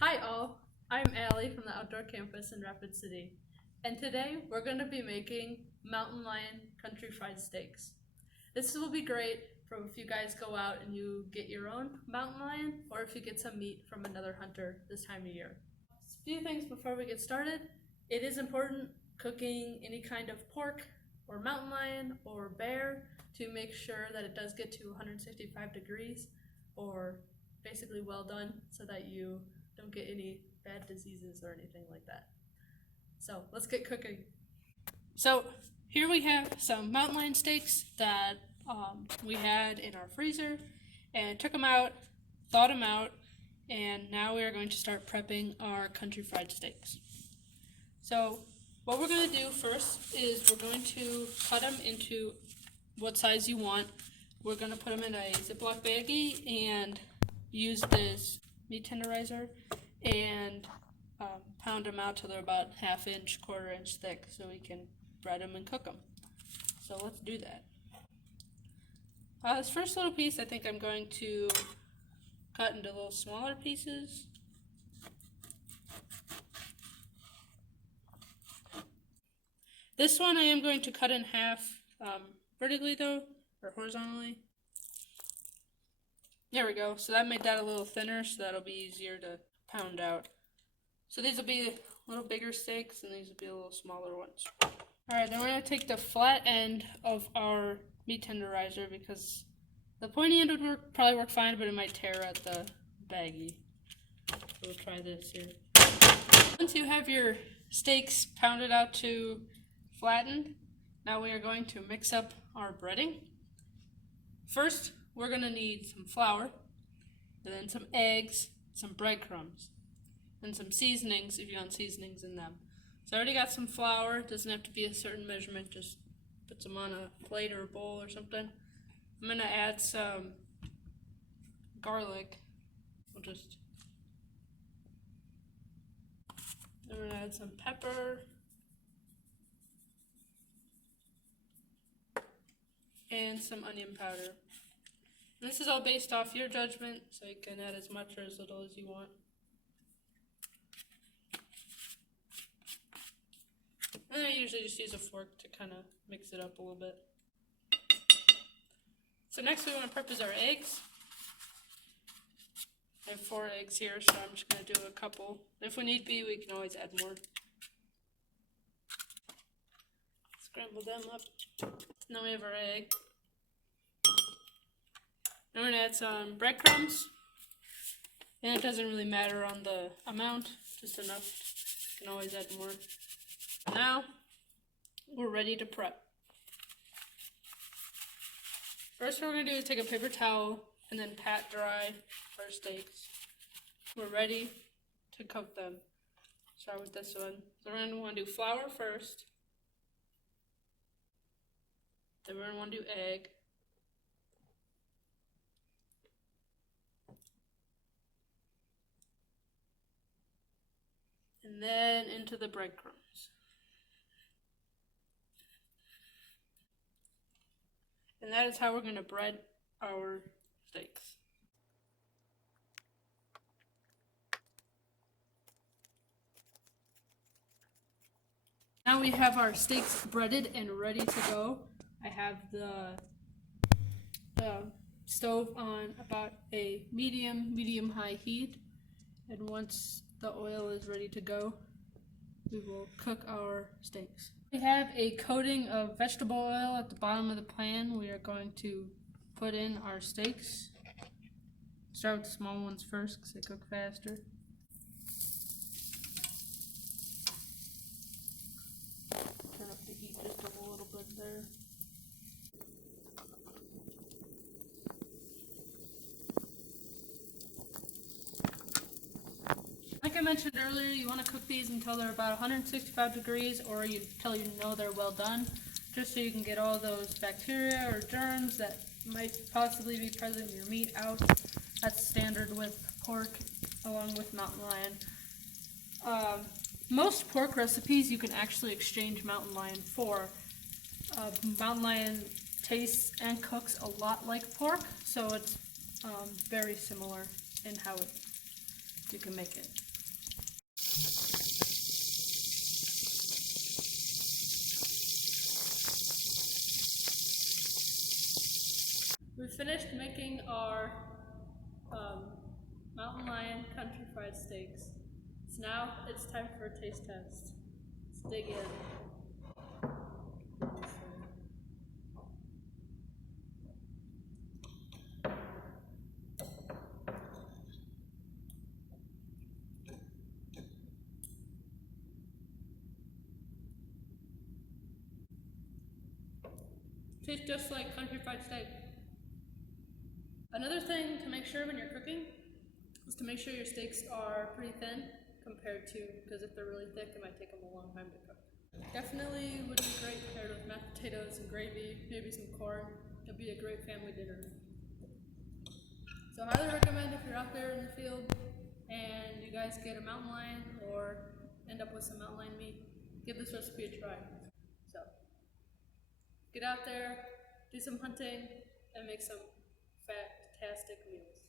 Hi all, I'm Allie from the outdoor campus in Rapid City, and today we're going to be making mountain lion country fried steaks. This will be great for if you guys go out and you get your own mountain lion, or if you get some meat from another hunter this time of year. A few things before we get started. It is important cooking any kind of pork or mountain lion or bear to make sure that it does get to 165 degrees or basically well done, so that you don't get any bad diseases or anything like that. So let's get cooking. So here we have some mountain lion steaks that we had in our freezer, and took them out, thawed them out, and now we are going to start prepping our country fried steaks. So what we're going to do first is we're going to cut them into what size you want. We're going to put them in a Ziploc baggie and use this meat tenderizer and pound them out till they're about ½ inch, ¼ inch thick, so we can bread them and cook them. So let's do that. This first little piece I think I'm going to cut into little smaller pieces. This one I am going to cut in half, vertically though, or horizontally. There we go. So that made that a little thinner, so that'll be easier to pound out. So these will be a little bigger steaks, and these will be a little smaller ones. Alright, then we're going to take the flat end of our meat tenderizer, because the pointy end would probably work fine, but it might tear at the baggie. So we'll try this here. Once you have your steaks pounded out to flattened, now we are going to mix up our breading. First, we're going to need some flour, and then some eggs, some breadcrumbs, and some seasonings if you want seasonings in them. So I already got some flour. It doesn't have to be a certain measurement, just put some on a plate or a bowl or something. I'm going to add some garlic. I'm going to add some pepper and some onion powder. And this is all based off your judgment, so you can add as much or as little as you want. And I usually just use a fork to kind of mix it up a little bit. So next we want to prep is our eggs. I have 4 eggs here, so I'm just going to do a couple. If we need be, we can always add more. Scramble them up. Now we have our egg. Now we're going to add some breadcrumbs. And it doesn't really matter on the amount, just enough. You can always add more. Now, we're ready to prep. First what we're going to do is take a paper towel and then pat dry our steaks. We're ready to cook them. Start with this one. So we're going to want to do flour first. Then we're going to want to do egg. And then into the breadcrumbs. And that is how we're going to bread our steaks. Now we have our steaks breaded and ready to go. I have the stove on about a medium-high heat, and once the oil is ready to go, we will cook our steaks. We have a coating of vegetable oil at the bottom of the pan. We are going to put in our steaks. Start with the small ones first because they cook faster. Turn up the heat just a little bit there. Like I mentioned earlier, you want to cook these until they're about 165 degrees, or until you know they're well done, just so you can get all those bacteria or germs that might possibly be present in your meat out. That's standard with pork along with mountain lion. Most pork recipes you can actually exchange mountain lion for. Mountain lion tastes and cooks a lot like pork, so it's very similar in how you can make it. We finished making our mountain lion country fried steaks. So now it's time for a taste test. Let's dig in. Tastes just like country fried steak. Another thing to make sure when you're cooking is to make sure your steaks are pretty thin compared to, because if they're really thick, it might take them a long time to cook. Definitely would be great paired with mashed potatoes and gravy, maybe some corn. It'd be a great family dinner. So I highly recommend if you're out there in the field and you guys get a mountain lion or end up with some mountain lion meat, give this recipe a try. So get out there, do some hunting, and make some fantastic meals.